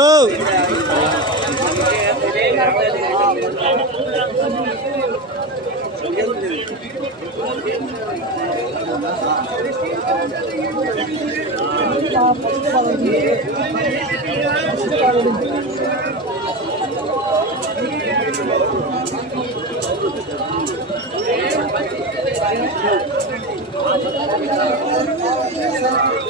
ừ Thank you.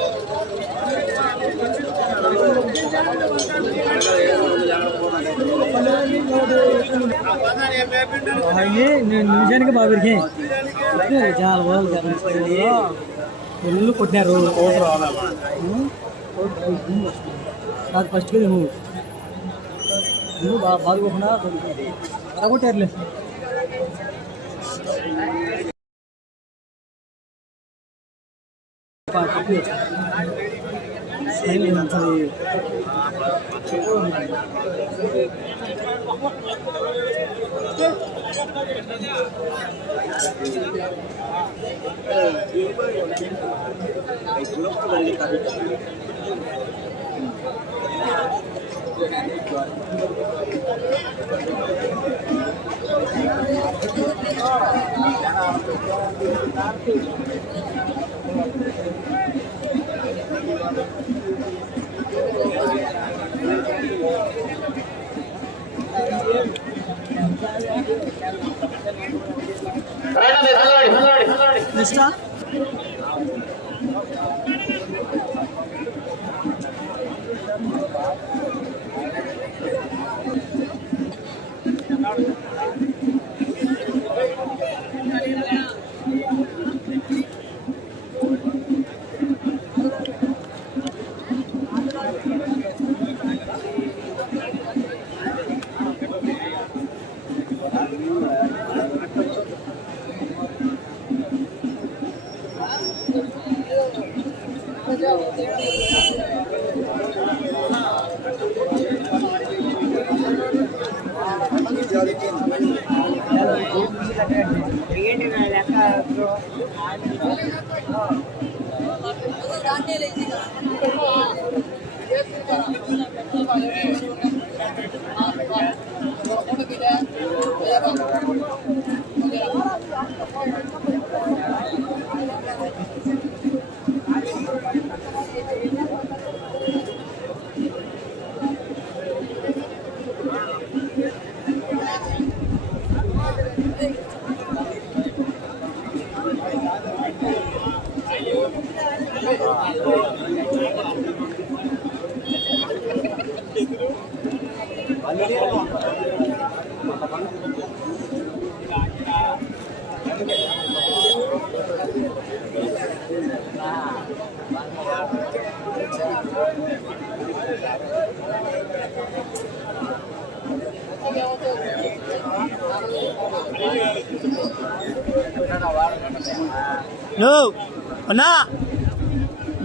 బాగా పెరిగాయి చాలా బాగా ఒళ్ళు కొట్టినారు నాకు ఫస్ట్ కదా నువ్వు 저희는 저희 Thank you. রেনা দে খেলোয়াড় খেলোয়াড় খেলোয়াড়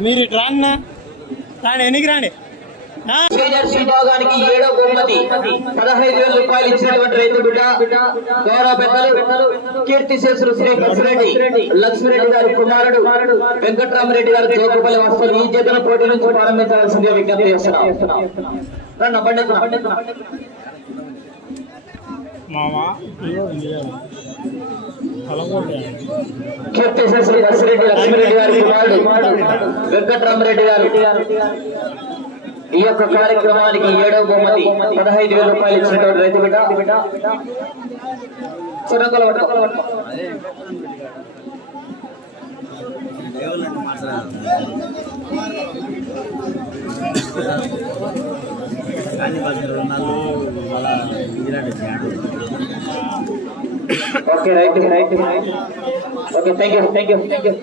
మీరు ఇటు రాండి రాండి ఎన్నికి రాండి. సీనియర్ విభాగానికి ఏడో బహుమతి. పదహైదు వేల రూపాయలు ఇచ్చినటువంటి రైతు బిడ్డ గౌరవ పెద్దలు కీర్తి శేషులు శ్రీ బసిరెడ్డి లక్ష్మిరెడ్డి గారి కుమారుడు వెంకట్రామరెడ్డి గారు జోగుపల్లి వస్తువులు ఈ జతల పోటీ నుంచి ప్రారంభించాల్సిందిగా విజ్ఞప్తి చేస్తున్నాం. మామా కీర్తి శేషులు లక్ష్మిరెడ్డి గారి కుమారుడు వెంకట్రామరెడ్డి గారు. ఈ యొక్క కార్యక్రమానికి ఏడవ బహుమతి పదహైదు వేల రూపాయలు ఇచ్చినటువంటి రైతు బిడ్డ. కానీ పది రెండు నాలుగు వాళ్ళ engineer Okay, right, right, right. Okay, thank you, thank you, thank you.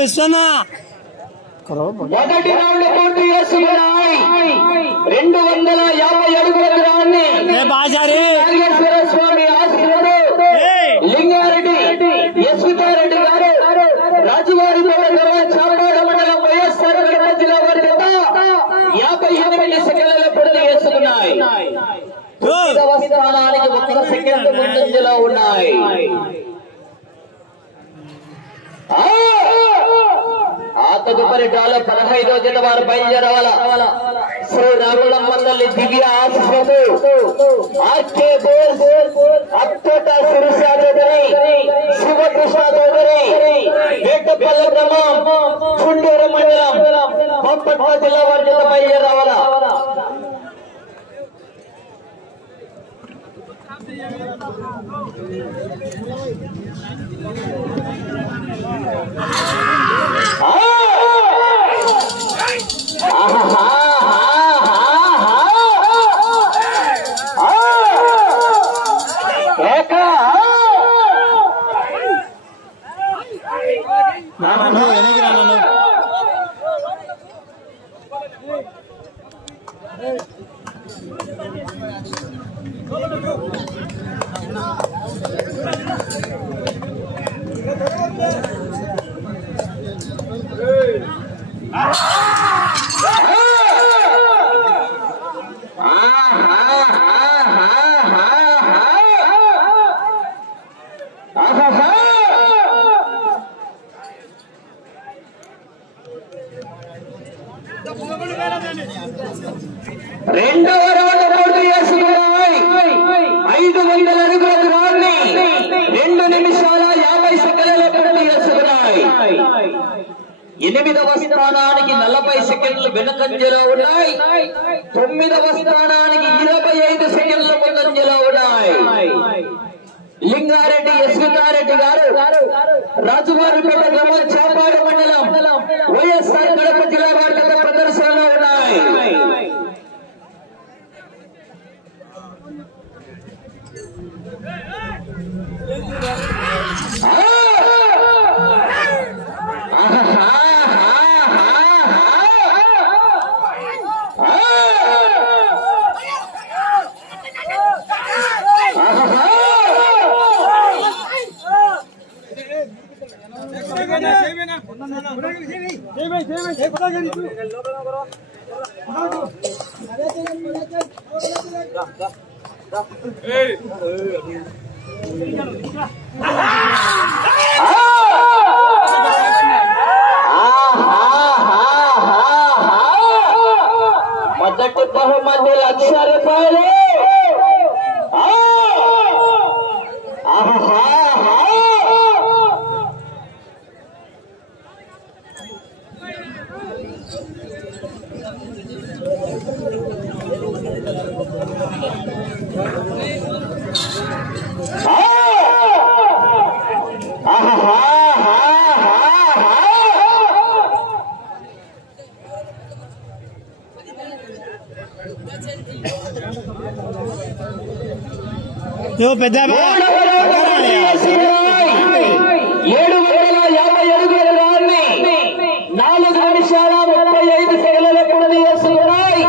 విశ్వనా మొదటి రౌండ్ పూర్తి చేసుకున్నాయి రెండు వందల యాభై అడుగుల దూరాన్ని ఏ బాజారి నాగేశ్వర స్వామి ఆశీర్వాదు ఏయ్! లింగారెడ్డి యశ్వితారెడ్డి గారు రాజువారి చాపాడ మండలం వైఎస్ఆర్ కడప జిల్లా వారి జత యాభై ఎనిమిది సెకండ్ల పూర్తి చేసుకున్నాయి తొమ్మిదవ స్థానానికి ఒక్క సెకండ్ ముందంజలో ఉన్నాయి. ఆ! తదుపరి డాల పదహైదో జత వారు బయలుదేరవాల. శ్రీ రాములం మందలి దివ్య ఆశీస్సులతో ఆర్కే బోస్ అత్తట శిరస చౌదరి శివకృష్ణ చౌదరి వేటపల్లి గ్రామం చుండూరు మండలం బొప్పట్ల జిల్లా వారి జత బయలుదేరవాల. ఆహా పెద్ద ఏడు వందల యాభై అడుగుల రాన్ని నాలుగు నిమిషాల ముప్పై ఐదు సెకండ్ల పూర్తి చేస్తున్నాయి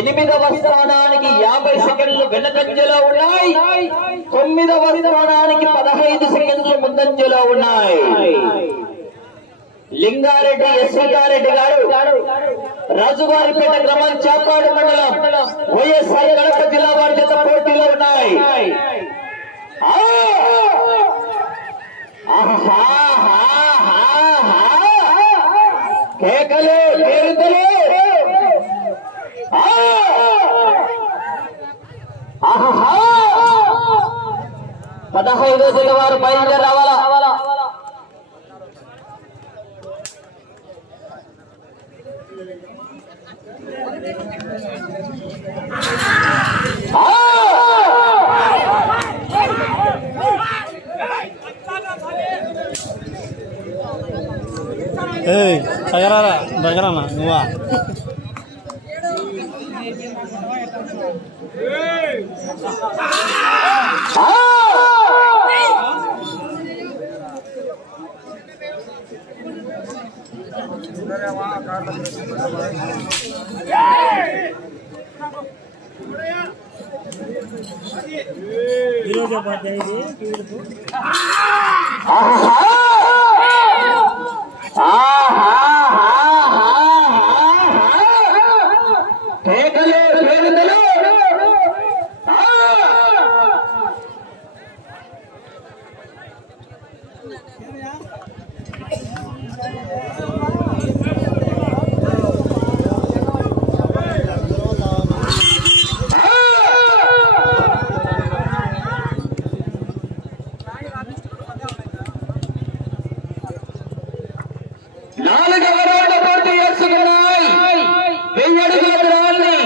ఎనిమిదవ స్థానానికి యాభై సెకండ్లు వెనకంజలో ఉన్నాయి. తొమ్మిదవ స్థానానికి పదహైదు సెకండ్లు ముందంజలో ఉన్నాయి. లింగారెడ్డి యశ్వగారెడ్డి గారు రాజువారిపేట గ్రామం చేపాడు మండలం వైఎస్ఆర్ కడప జిల్లా వారి చేత పోటీలో ఉన్నాయి. కేకలు కేరుతలు. పదహైదు రోజుల వారు బయలుదేరి రావాలా? ఏయ్ దగ్గరారా దగ్గరనా నువ్వా? ఈరోజు కేకలు కేరుతలు నాలుగవ రౌండ్ పూర్తి చేసుకున్నాయి వెయ్యి అడుగుల దూరాన్ని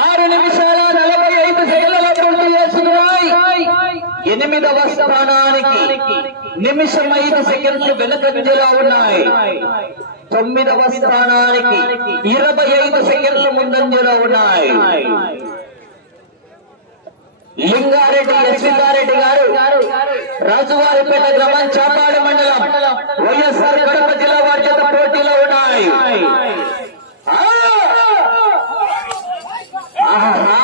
ఆరు నిమిషాల నలభై ఐదు సెకండ్ల పూర్తి చేసుకున్నాయి ఎనిమిదవ స్థానానికి నిమిషం ఐదు సెకండ్లు వెనకంజలో ఉన్నాయి. తొమ్మిదవ స్థానానికి ఇరవై ఐదు సెకండ్లు ముందంజలో ఉన్నాయి. లింగారెడ్డి యశ్వితారెడ్డి గారు రాజువారిపేట గ్రామం చాపాడు మండలం వైఎస్ఆర్ కడప జిల్లా వారి పోటీలో ఉన్నాయి. ఆహా!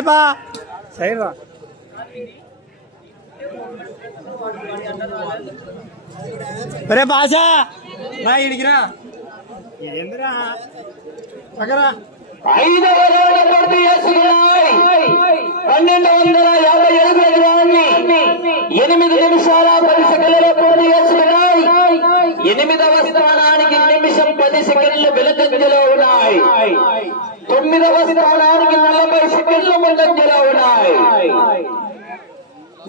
పెద్దపా సైడ్ రా బాసా. రా ఇడిగిరా ఏందిరా? పక్కరా ఐదవ రౌండ్ పూర్తి చేసుకున్నాయి పన్నెండు వందల యాభై అడుగుల దూరాన్ని ఎనిమిది నిమిషాల పది సెకండ్లలో పూర్తి చేసుకున్నాయి ఎనిమిదవ స్థానానికి నిమిషం పది సెకండ్లు వెనుకంజలో ఉన్నాయి. తొమ్మిదవ స్థానానికి నలభై సెకండ్లు ముందంజలో ఉన్నాయి.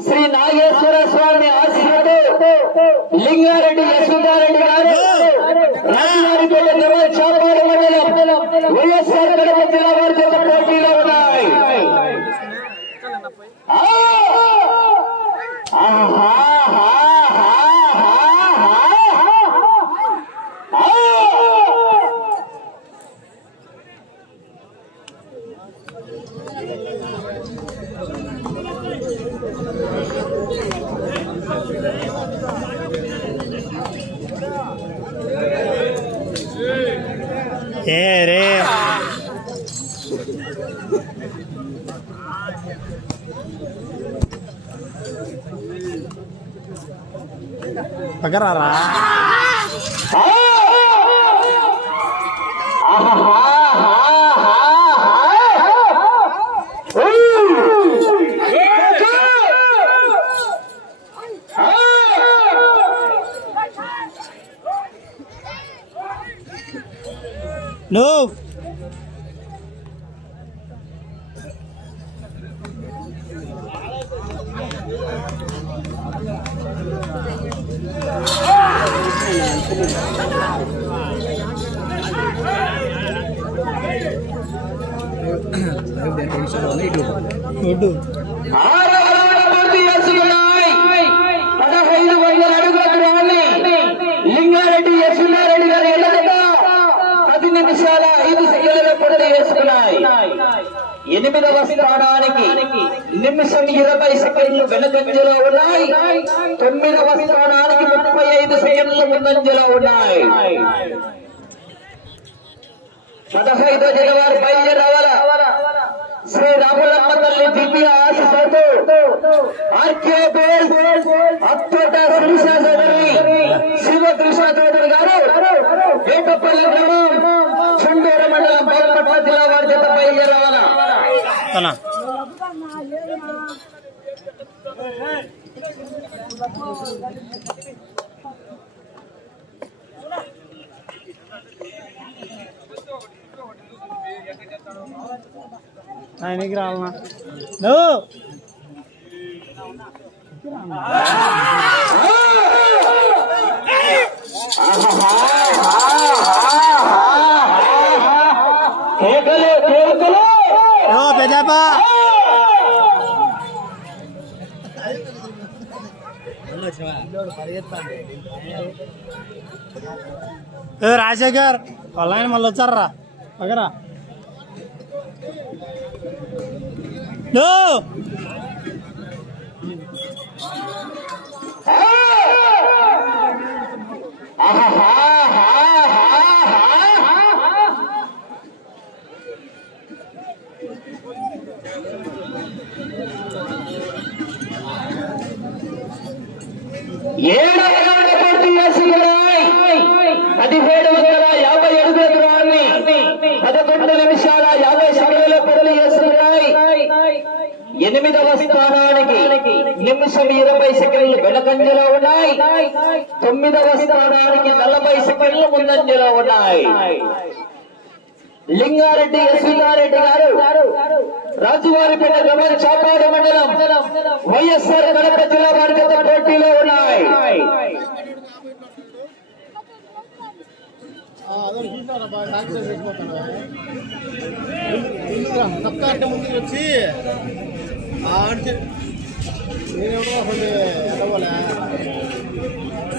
శ్రీ నాగేశ్వర స్వామి ఆశీర్వదు లింగారెడ్డి యశోదారెడ్డి గారు రాజారిపేట గ్రామం చాపాడు మండలం వైఎస్ఆర్ కడప జిల్లా వారి చేత పోటీలో ఉన్నాయి. Pagarara. ఉన్నాయి. ఎనిమిదవ స్థానానికి నిమిషం ఇరవై సెకండ్లు వెనకంజలో ఉన్నాయి. తొమ్మిదవ స్థానానికి ముప్పై ఐదు సెకండ్లు ముందంజలో ఉన్నాయి. పదహైదో జనవరి బయలుదేరవల శ్రీ రాములమ్మ తల్లి దివ్య ఆశతో ఆర్కే బోల్ అత్తోట శ్రీషా చౌదరి శివ కృష్ణ చౌదరి గారు. వేటపల్లి గ్రామం. చుండూరు మండలం బాలపట్ల జిల్లా వారి చేత బయలుదేరవాల తన. ఆయనకి రావాలన్నా నువ్వు కేకలే ఏ రాజశేఖర్ వాళ్ళ ఆయన మళ్ళీ వచ్చారా పగరా నువ్వు ఏడవ పూర్తి చేసుకున్నాయి పదిహేడు వందల యాభై అడుగుల దూరాన్ని పదకొండు నిమిషాల యాభై సెకండ్ల పొరలు చేసుకున్నాయి ఎనిమిదవ స్థానానికి నిమిషం ఇరవై సెకండ్లు వెనకంజలో ఉన్నాయి. తొమ్మిదవ స్థానానికి నలభై సెకండ్లు ముందంజలో ఉన్నాయి. లింగారెడ్డి ఎస్విగారెడ్డి గారు రాజువారిపేట గ్రామం చాపాడు మండలం వైఎస్ఆర్ కడప జిల్లా వారి చేత పోటీలో ఉన్నాయి. అంటే ముందుకు వచ్చి ఆడిచి నేనేమో కొన్ని ఎడవలే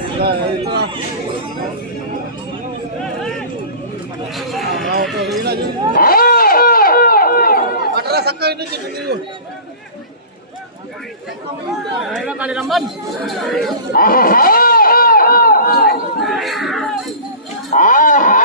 ఇలా ఇట్లా ini kita dulu. Ayo kali lamban. Ah. Ah. ah. ah, ah.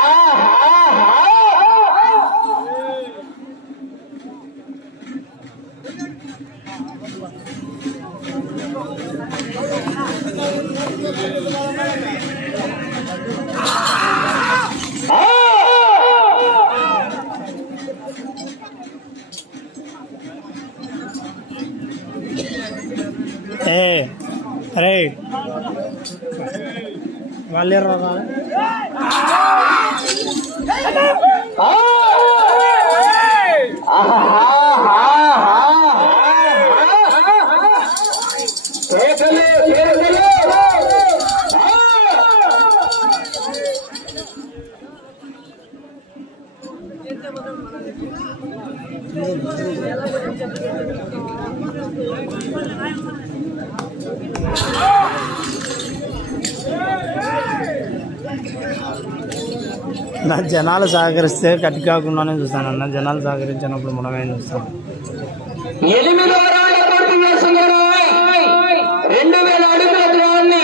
వాళ్ళే రాదా కేకలే నా జనాలు సహకరిస్తే కట్టి కాకుండానే చూస్తాను అన్న. జనాలు సహకరించినప్పుడు మనమే చూస్తాం? ఎనిమిదవ రెండు వేల అడుగుల దూరాన్ని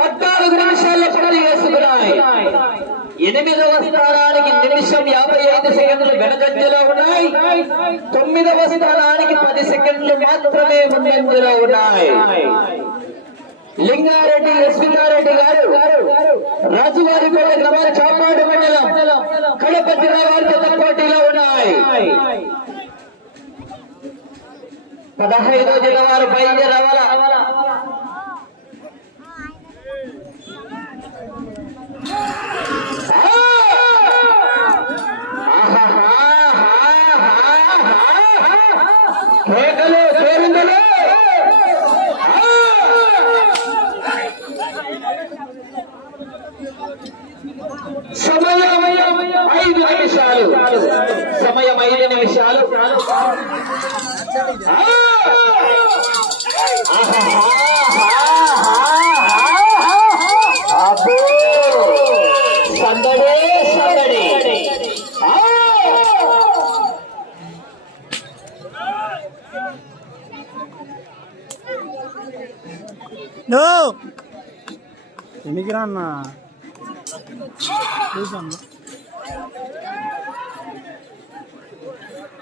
పద్నాలుగు నిమిషాల్లో పూర్తి చేసుకున్నాయి ఎనిమిదవ స్థానానికి నిమిషం యాభై ఐదు సెకండ్లు వెనకంజలో ఉన్నాయి. తొమ్మిదవ స్థానానికి పది సెకండ్లు మాత్రమే ముందంజలో ఉన్నాయి. లింగారెడ్డి ఎస్వికారెడ్డి గారు రాజువారిపల్లి గ్రామాల చాపాడు మండలం. కడప జిల్లా వారి జత పోటీలో ఉన్నాయి. పదహైదో జిల్లా వారు బయలుదేరవాల కేకలు కేరిందలు సమయం ఐదు నిమిషాలు సమయం ఐదు నిమిషాలు అబ్బో! సందడే సందడి ఆ! నో ఎన్నికి రా అన్న చూసాను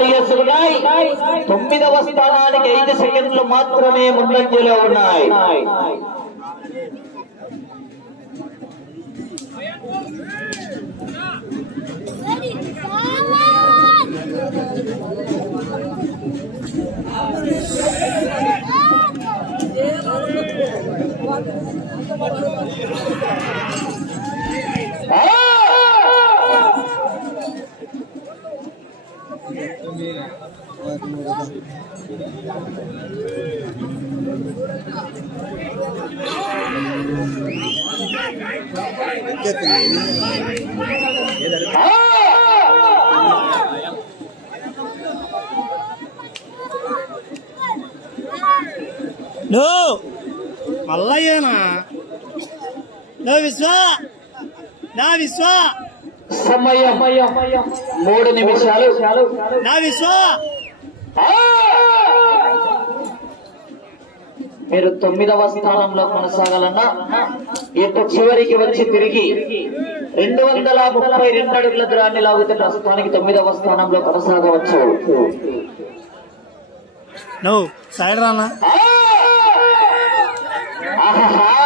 సెకండ్లు పూర్తి తొమ్మిదవ స్థానానికి ఐదు సెకండ్లు మాత్రమే ముందంజలో ఉన్నాయి. నో. మల్లయ్యనా? నో విశ్వ. నా విశ్వ. సమయం మూడు నిమిషాలు. నా విశ్వ. మీరు తొమ్మిదవ స్థానంలో కొనసాగాలన్నా ఇటు చివరికి వచ్చి తిరిగి రెండు వందల ముప్పై రెండు అడుగుల దూరాన్ని లాగితే ప్రస్తుతానికి తొమ్మిదవ స్థానంలో కొనసాగవచ్చు. నో సైడ్ రానా కేకలు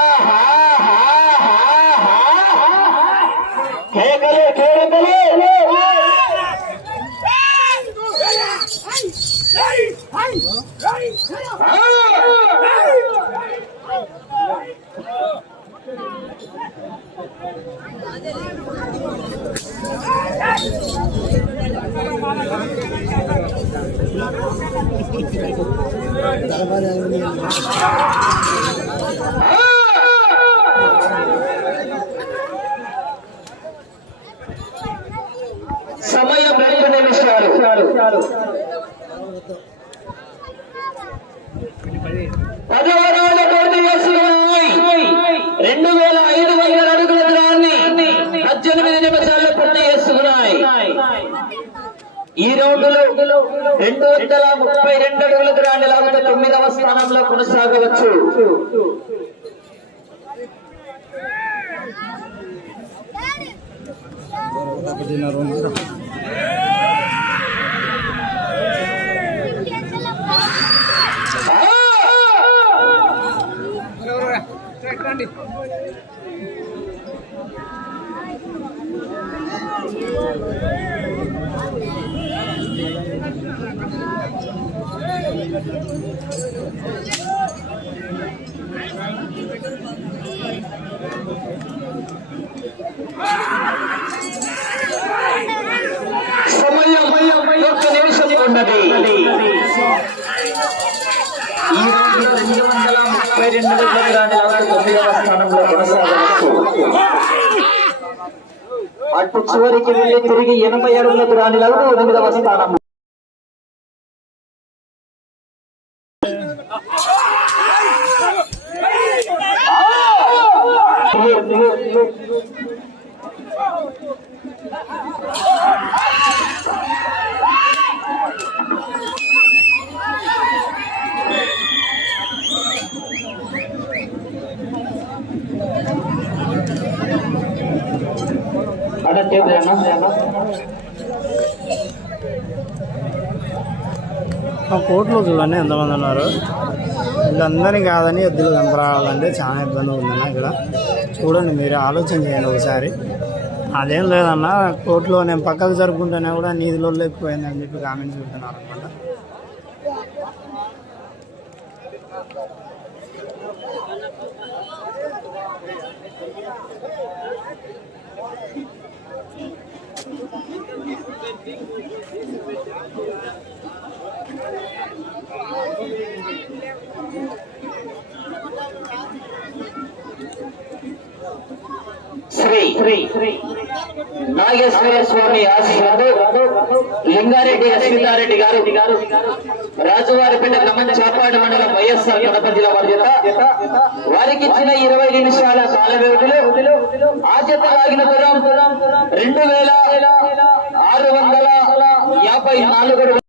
సమయం రెండు నిమిషాలు పదవరాల పూర్తి చేసుకున్నాయి రెండు వేల ఐదు వందల అడుగుల దూరాన్ని పద్దెనిమిది నిమిషాల్లో పూర్తి చేసుకున్నాయి ఈ రెండు వందల ముప్పై రెండు అడుగుల దూరాన్ని లాగితే తొమ్మిదవ స్థానంలో కొనసాగవచ్చు. రండి ఆ సమయం ఒక్క నిమిషం ఉన్నది ఈ రోజు రెండు వందల ముప్పై రెండు కిలోగ్రాముల వరకు తొమ్మిదవ స్థానంలో కొనసాగవచ్చు అటు చివరికి వెళ్ళి తిరిగి ఎనభై అడుగులకు రాని వరకు ఎనిమిదవ స్థానంలో అన్న టేబుల్ అన్న మా కోర్టులో చూడండి ఎంతమంది ఉన్నారు. వీళ్ళందరినీ కాదని ఎద్దులు కనపరావాలంటే చాలా ఇబ్బంది ఉందన్న ఇక్కడ. చూడండి మీరు ఆలోచన చేయండి ఒకసారి. అదేం లేదన్న కోర్టులో నేను పక్కకు జరుపుకుంటేనే కూడా నీధిలో ఎక్కువైంది అని చెప్పి కామెంట్స్ పెడుతున్నారు. శ్రీ నాగేశ్వర స్వామి ఆశీర్వాదు లింగారెడ్డి అశ్వితారెడ్డి గారు రాజువారిపేట గ్రామం చాపాడు మండలం వైఎస్ఆర్ కడప జిల్లా బాధ్యత. వారికి ఇచ్చిన ఇరవై నిమిషాల కాల వ్యవధిలో ఆద్యత లాగిన దూరం రెండు వేల ఆరు వందల యాభై నాలుగు